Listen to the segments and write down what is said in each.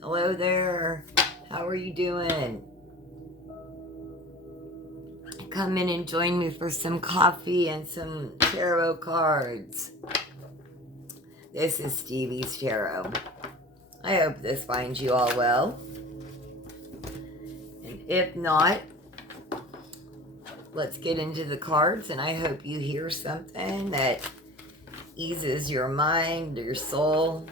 Hello there. How are you doing? Come in and join me for some coffee and some tarot cards. This is Stevie's Tarot. I hope this finds you all well. And if not, let's get into the cards, and I hope you hear something that eases your mind, your soul.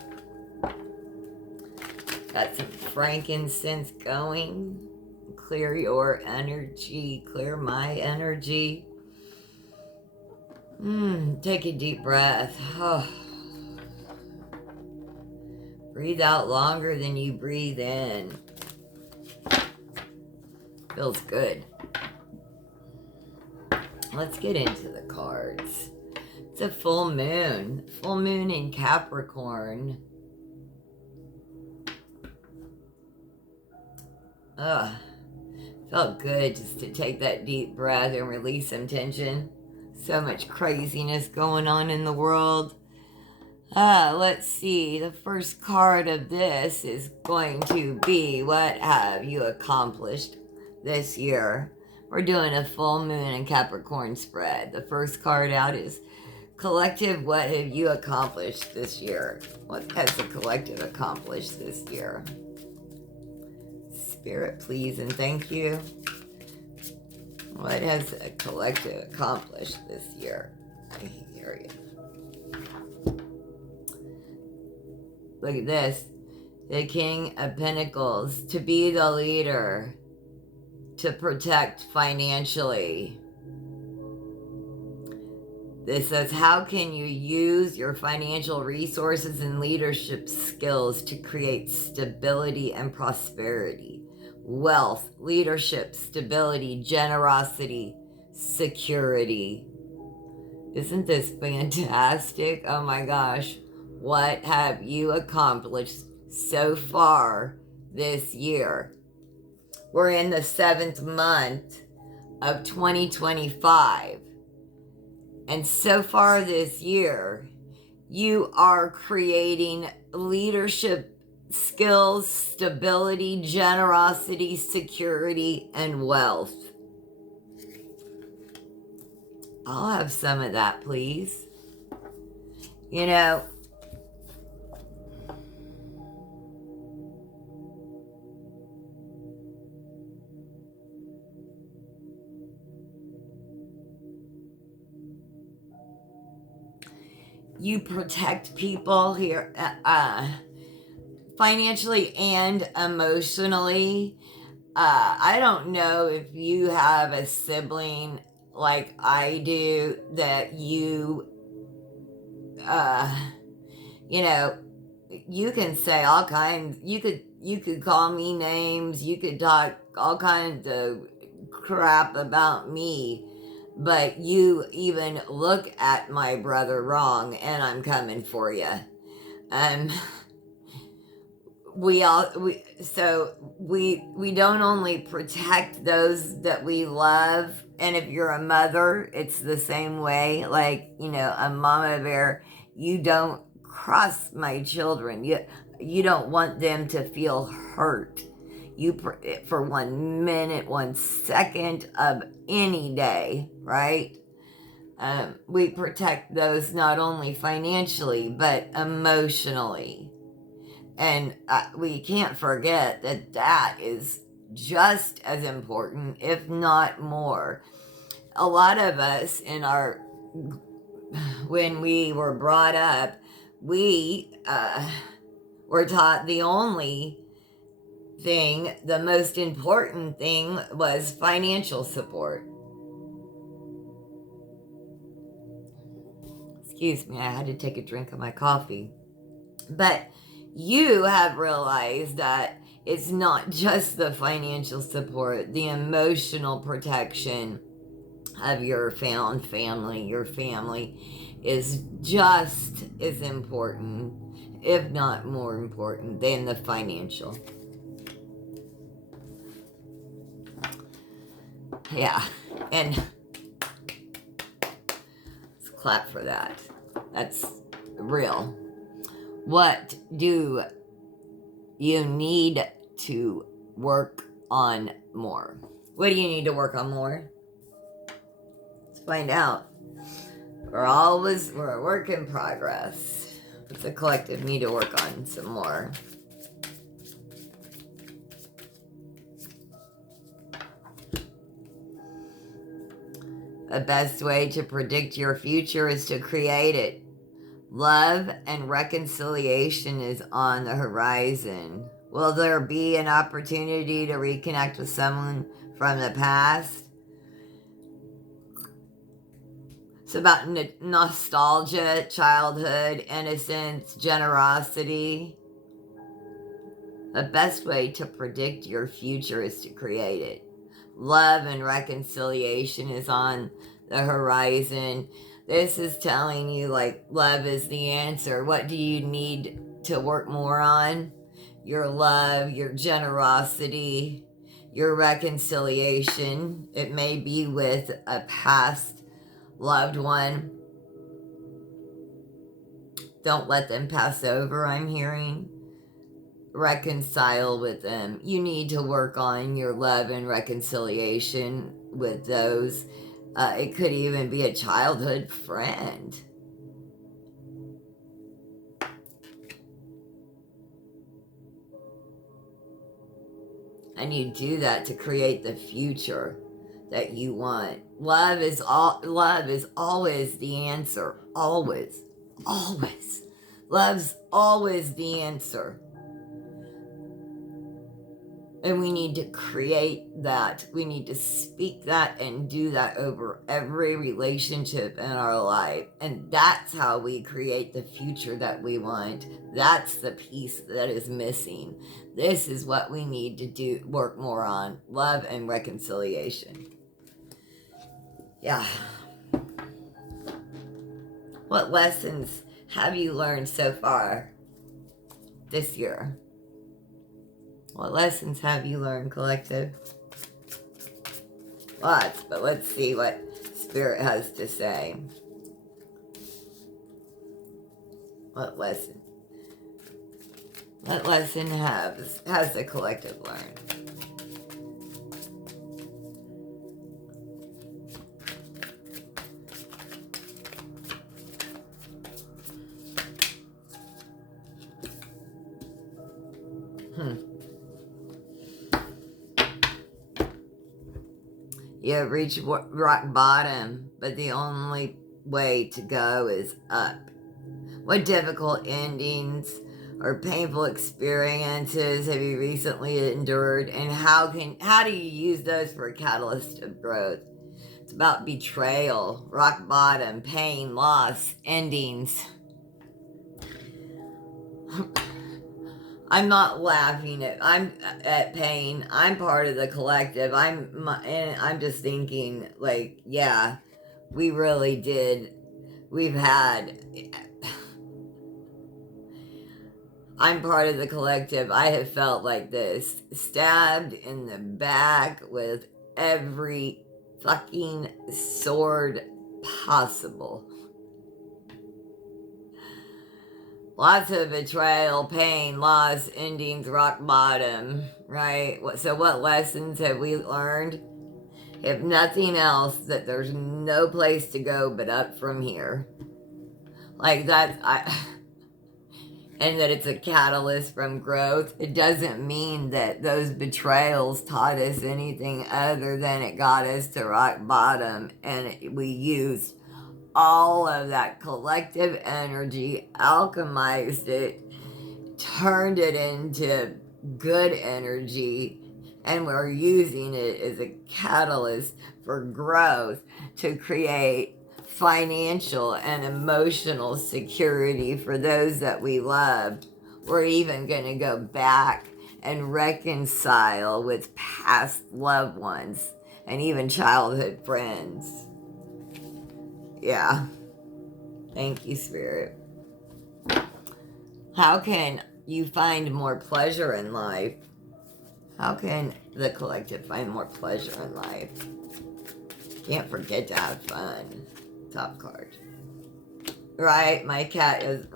Got some frankincense going. Clear your energy, clear my energy. Take a deep breath. Oh. Breathe out longer than you breathe in. Feels good. Let's get into the cards. It's a full moon in Capricorn. Felt good just to take that deep breath and release some tension. So much craziness going on in the world. Let's see. The first card of this is going to be, what have you accomplished this year? We're doing a full moon and Capricorn spread. The first card out is collective. What have you accomplished this year? What has the collective accomplished this year? Spirit, please and thank you. What has a collective accomplished this year? I hear you. Look at this. The King of Pentacles. To be the leader. To protect financially. This says, how can you use your financial resources and leadership skills to create stability and prosperity? Wealth, leadership, stability, generosity, security. Isn't this fantastic? Oh my gosh. What have you accomplished so far this year? We're in the 7th month of 2025. And so far this year, you are creating leadership skills, stability, generosity, security, and wealth. I'll have some of that, please. You know, you protect people here financially and emotionally. I don't know if you have a sibling like I do that you know, you can say all kinds, you could call me names, you could talk all kinds of crap about me, but you even look at my brother wrong and I'm coming for you. We don't only protect those that we love, and if you're a mother, it's the same way. Like, you know, a mama bear, you don't cross my children. You don't want them to feel hurt. For 1 minute, 1 second of any day, right? We protect those not only financially but emotionally. And we can't forget that that is just as important, if not more. A lot of us when we were brought up, we were taught the most important thing was financial support. Excuse me, I had to take a drink of my coffee. But you have realized that it's not just the financial support, the emotional protection of your family. Your family is just as important, if not more important, than the financial. Yeah, and let's clap for that. That's real. What do you need to work on more. What do you need to work on more? Let's find out. We're a work in progress. It's a collective need to work on some more. The best way to predict your future is to create it. Love and reconciliation is on the horizon. Will there be an opportunity to reconnect with someone from the past? It's about nostalgia, childhood, innocence, generosity. The best way to predict your future is to create it. Love and reconciliation is on the horizon. This is telling you, like, love is the answer. What do you need to work more on? Your love, your generosity, your reconciliation. It may be with a past loved one. Don't let them pass over, I'm hearing. Reconcile with them. You need to work on your love and reconciliation with those. It could even be a childhood friend. And you do that to create the future that you want. Love is always the answer. Always. Always. Love's always the answer. And we need to create that. We need to speak that and do that over every relationship in our life. And that's how we create the future that we want. That's the piece that is missing. This is what we need to do, work more on. Love and reconciliation. Yeah. What lessons have you learned so far this year? What lessons have you learned, collective? Lots, but let's see what Spirit has to say. What lesson? What lesson has the collective learned? You have reached rock bottom, but the only way to go is up. What difficult endings or painful experiences have you recently endured, and how do you use those for a catalyst of growth? It's about betrayal, rock bottom, pain, loss, endings. I'm not laughing at pain. I'm part of the collective. I'm just thinking, like, yeah, we really did. I'm part of the collective. I have felt like this, stabbed in the back with every fucking sword possible. Lots of betrayal, pain, loss, endings, rock bottom, right? So what lessons have we learned? If nothing else, that there's no place to go but up from here. Like that, and that it's a catalyst from growth. It doesn't mean that those betrayals taught us anything other than it got us to rock bottom, and we used all of that collective energy, alchemized it, turned it into good energy, and we're using it as a catalyst for growth to create financial and emotional security for those that we loved. We're even going to go back and reconcile with past loved ones and even childhood friends. Yeah. Thank you, Spirit. How can you find more pleasure in life? How can the collective find more pleasure in life? Can't forget to have fun. Top card. Right? My cat is...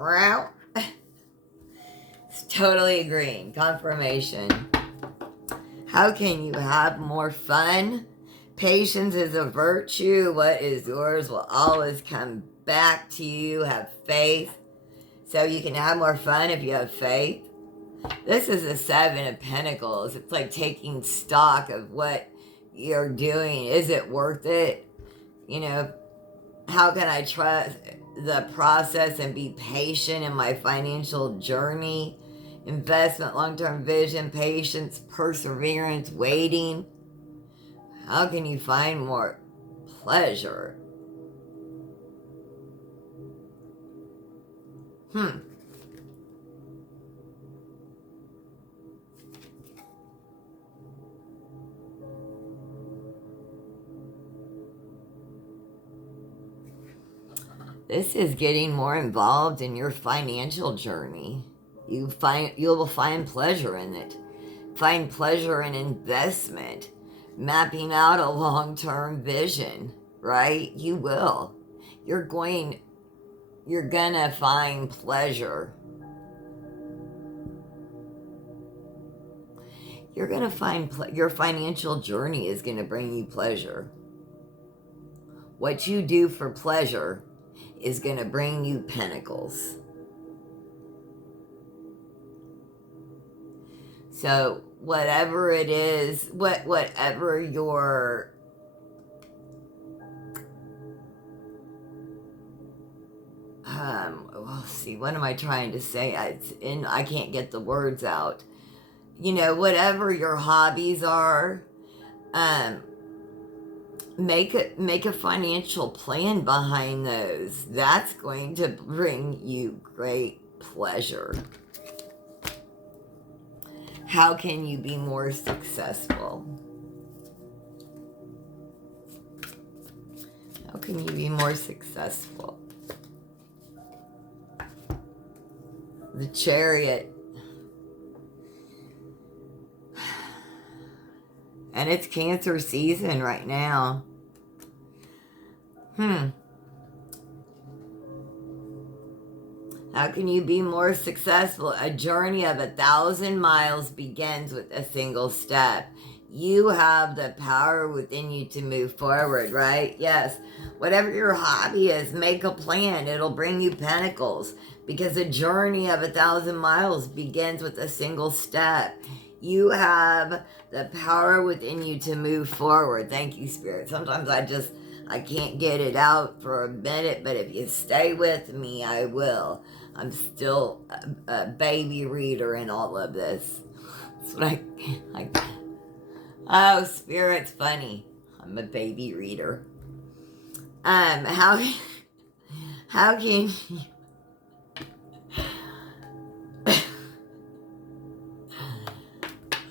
Totally agreeing. Confirmation. How can you have more fun? Patience is a virtue. What is yours will always come back to you. Have faith. So you can have more fun if you have faith. This is a 7 of Pentacles. It's like taking stock of what you're doing. Is it worth it? You know, how can I trust the process and be patient in my financial journey? Investment, long-term vision, patience, perseverance, waiting. How can you find more pleasure? This is getting more involved in your financial journey. You will find pleasure in it. Find pleasure in investment, mapping out a long-term vision, right? You will. You're gonna find pleasure. You're gonna find your financial journey is gonna bring you pleasure. What you do for pleasure is going to bring you pentacles. So whatever it is, whatever your well, see, what am I trying to say? I can't get the words out. You know, whatever your hobbies are, make a financial plan behind those. That's going to bring you great pleasure. How can you be more successful? How can you be more successful? The Chariot. And it's Cancer season right now. How can you be more successful? A journey of 1,000 miles begins with a single step. You have the power within you to move forward, right? Yes. Whatever your hobby is, make a plan. It'll bring you pentacles. Because a journey of 1,000 miles begins with a single step. You have the power within you to move forward. Thank you, Spirit. Sometimes I can't get it out for a minute, but if you stay with me, I will. I'm still a baby reader in all of this. That's what oh, Spirit's funny. I'm a baby reader. How can you...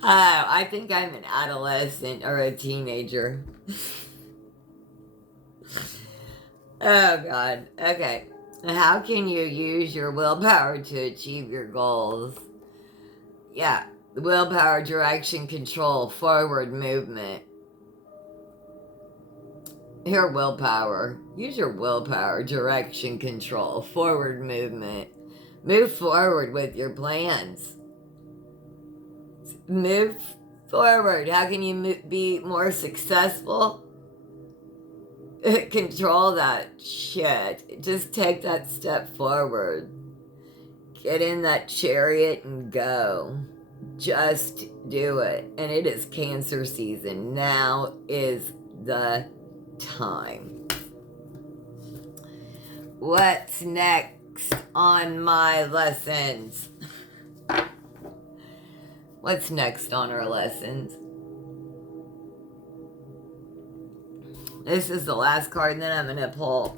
Oh, I think I'm an adolescent or a teenager. Oh, God. Okay. How can you use your willpower to achieve your goals? Yeah. Willpower, direction, control, forward movement. Your willpower. Use your willpower, direction, control, forward movement. Move forward with your plans. Move forward. How can you be more successful? Control that shit. Just take that step forward. Get in that chariot and go. Just do it. And it is Cancer season. Now is the time. What's next on my lessons? What's next on our lessons? This is the last card, and then I'm going to pull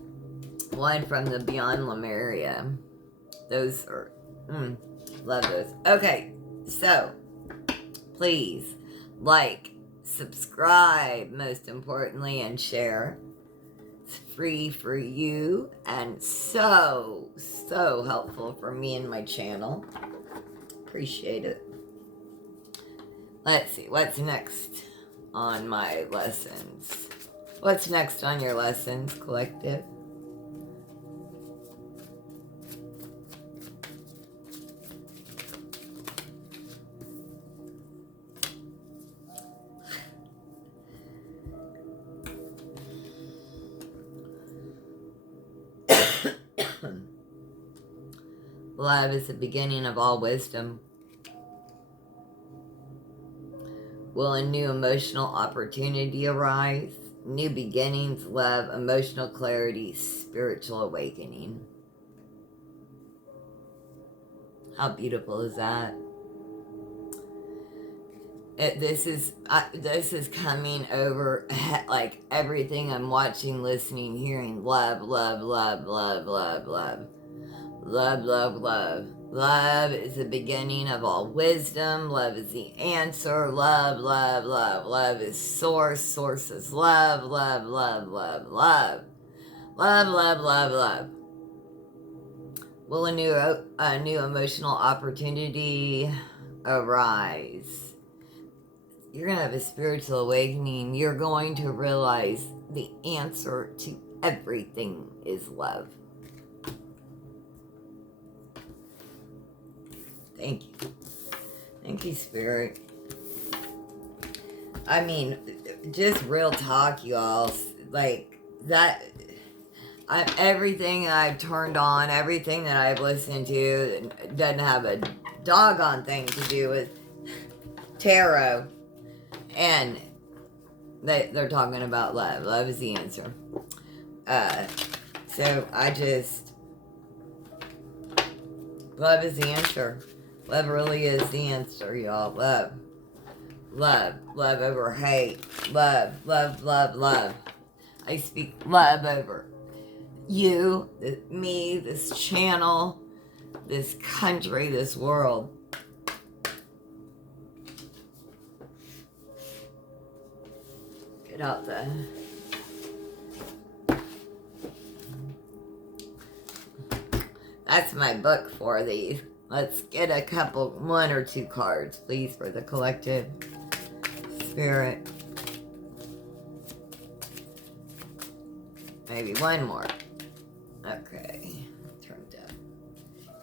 one from the Beyond Lemuria. Those are, love those. Okay, so please like, subscribe, most importantly, and share. It's free for you and so helpful for me and my channel. Appreciate it. Let's see, what's next on my lessons? What's next on your lessons, collective? Love is the beginning of all wisdom. Will a new emotional opportunity arise? New beginnings, love, emotional clarity, spiritual awakening. How beautiful is that? This is coming over like everything I'm watching, listening, hearing. Love, love, love, love, love, love. Love, love, love. Love is the beginning of all wisdom. Love is the answer. Love, love, love. Love is source. Source is love, love, love, love, love. Love, love, love, love. Will a new emotional opportunity arise? You're going to have a spiritual awakening. You're going to realize the answer to everything is love. Thank you. Thank you, Spirit. I mean, just real talk, y'all. Like, that... everything I've turned on, everything that I've listened to doesn't have a doggone thing to do with tarot. And they're talking about love. Love is the answer. So I just... Love is the answer. Love really is the answer, y'all. Love. Love. Love over hate. Love. Love, love, love. I speak love over you, me, this channel, this country, this world. Get out the... That's my book for these. Let's get a couple, 1 or 2 cards, please, for the collective spirit. Maybe 1 more. Okay. Turned up.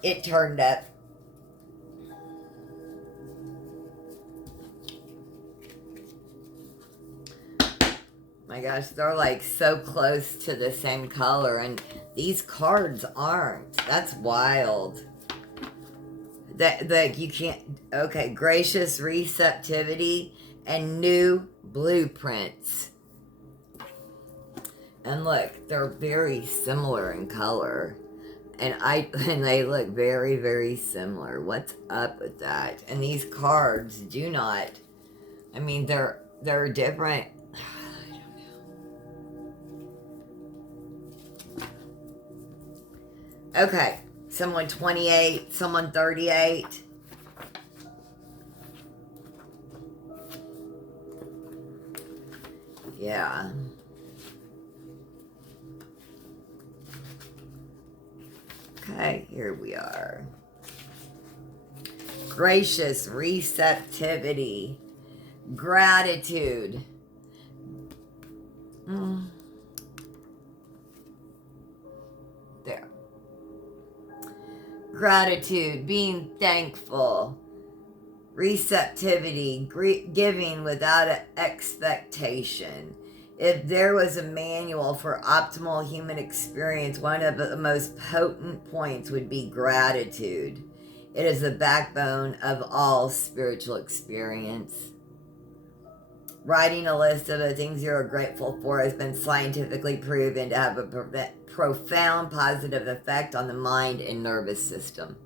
It turned up. My gosh, they're like so close to the same color, and these cards aren't. That's wild. That you can't... Okay, gracious receptivity and new blueprints. And look, they're very similar in color. And they look very, very similar. What's up with that? And these cards do not... I mean, they're different. I don't know. Okay. Someone 28, someone 38. Yeah. Okay, here we are. Gracious receptivity. Gratitude. There. Gratitude, being thankful, receptivity, giving without expectation. If there was a manual for optimal human experience, one of the most potent points would be gratitude. It is the backbone of all spiritual experience. Writing a list of the things you're grateful for has been scientifically proven to have a profound positive effect on the mind and nervous system.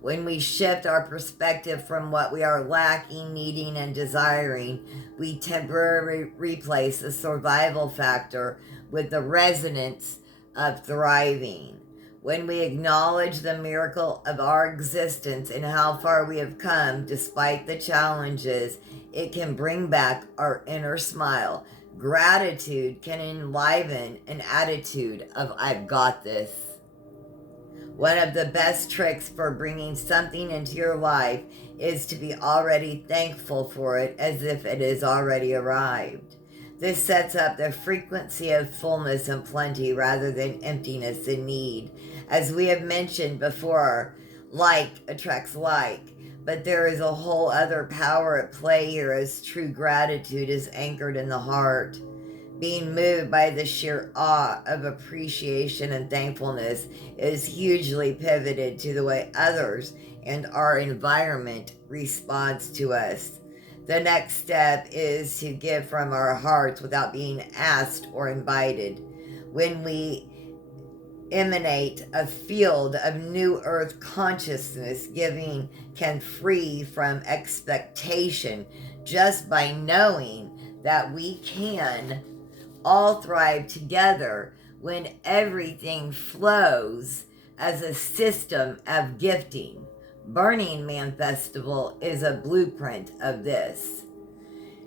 When we shift our perspective from what we are lacking, needing, and desiring, we temporarily replace the survival factor with the resonance of thriving. When we acknowledge the miracle of our existence and how far we have come despite the challenges, it can bring back our inner smile. Gratitude can enliven an attitude of "I've got this." One of the best tricks for bringing something into your life is to be already thankful for it as if it has already arrived. This sets up the frequency of fullness and plenty rather than emptiness and need. As we have mentioned before, like attracts like, but there is a whole other power at play here as true gratitude is anchored in the heart. Being moved by the sheer awe of appreciation and thankfulness is hugely pivoted to the way others and our environment responds to us. The next step is to give from our hearts without being asked or invited. When we emanate a field of new earth consciousness, giving can free from expectation just by knowing that we can all thrive together when everything flows as a system of gifting. Burning Man Festival is a blueprint of this.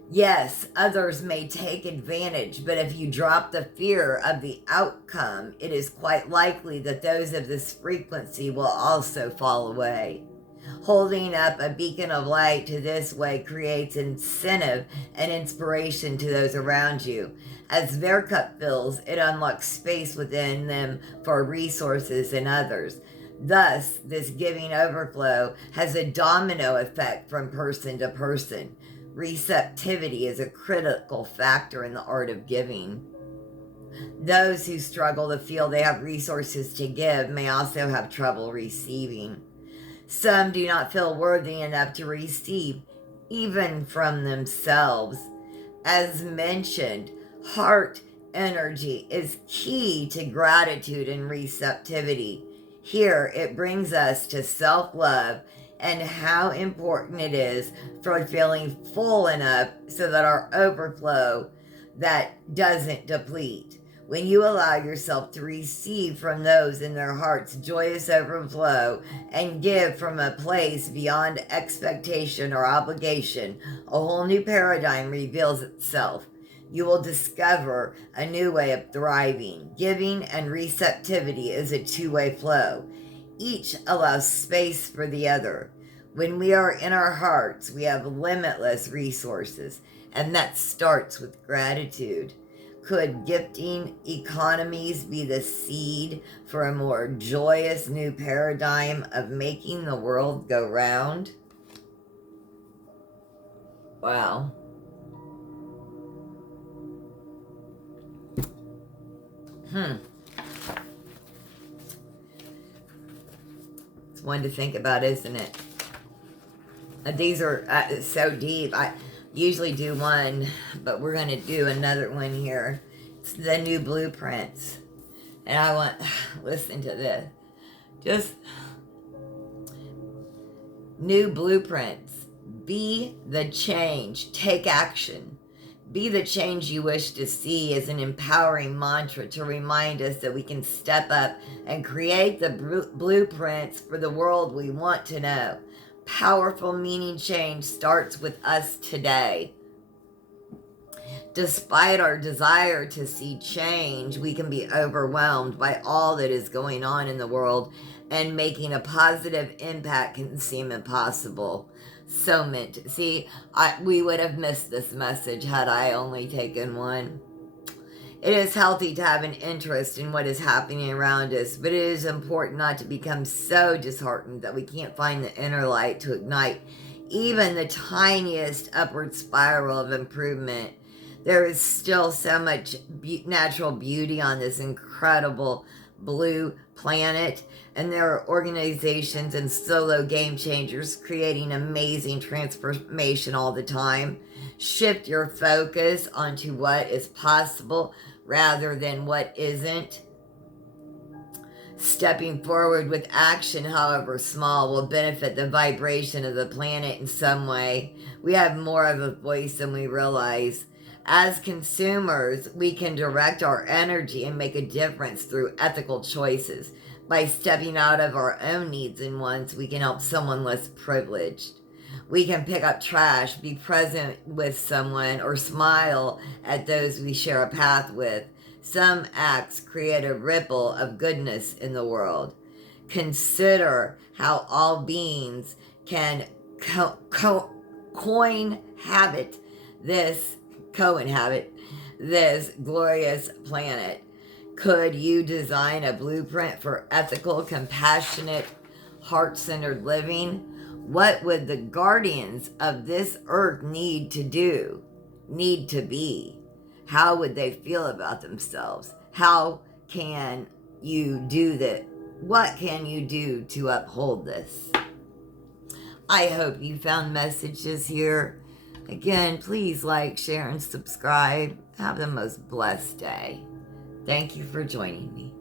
Yes, others may take advantage, but if you drop the fear of the outcome, it is quite likely that those of this frequency will also fall away. Holding up a beacon of light to this way creates incentive and inspiration to those around you. As their cup fills, it unlocks space within them for resources in others. Thus, this giving overflow has a domino effect from person to person. Receptivity is a critical factor in the art of giving. Those who struggle to feel they have resources to give may also have trouble receiving. Some do not feel worthy enough to receive, even from themselves. As mentioned, heart energy is key to gratitude and receptivity. Here, it brings us to self love and how important it is for feeling full enough so that our overflow that doesn't deplete. When you allow yourself to receive from those in their hearts joyous overflow and give from a place beyond expectation or obligation, a whole new paradigm reveals itself. You will discover a new way of thriving. Giving and receptivity is a two-way flow. Each allows space for the other. When we are in our hearts, we have limitless resources, and that starts with gratitude. Could gifting economies be the seed for a more joyous new paradigm of making the world go round? Wow. It's one to think about, isn't it? These are so deep. I usually do one, but we're going to do another one here. It's the new blueprints. And I want, listen to this. Just new blueprints. Be the change. Take action. Be the change you wish to see is an empowering mantra to remind us that we can step up and create the blueprints for the world we want to know. Powerful meaning change starts with us today. Despite our desire to see change, we can be overwhelmed by all that is going on in the world, and making a positive impact can seem impossible. So meant. See, we would have missed this message had I only taken one. It is healthy to have an interest in what is happening around us, but it is important not to become so disheartened that we can't find the inner light to ignite even the tiniest upward spiral of improvement. There is still so much natural beauty on this incredible blue planet, and there are organizations and solo game changers creating amazing transformation all the time. Shift your focus onto what is possible rather than what isn't. Stepping forward with action, however small, will benefit the vibration of the planet in some way. We have more of a voice than we realize. As consumers, we can direct our energy and make a difference through ethical choices. By stepping out of our own needs and wants, we can help someone less privileged. We can pick up trash, be present with someone, or smile at those we share a path with. Some acts create a ripple of goodness in the world. Consider how all beings can coinhabit this glorious planet. Could you design a blueprint for ethical, compassionate, heart-centered living? What would the guardians of this earth need to be? how would they feel about themselves? How can you do that? What can you do to uphold this? I hope you found messages here. Again, please like, share, and subscribe. Have the most blessed day. Thank you for joining me.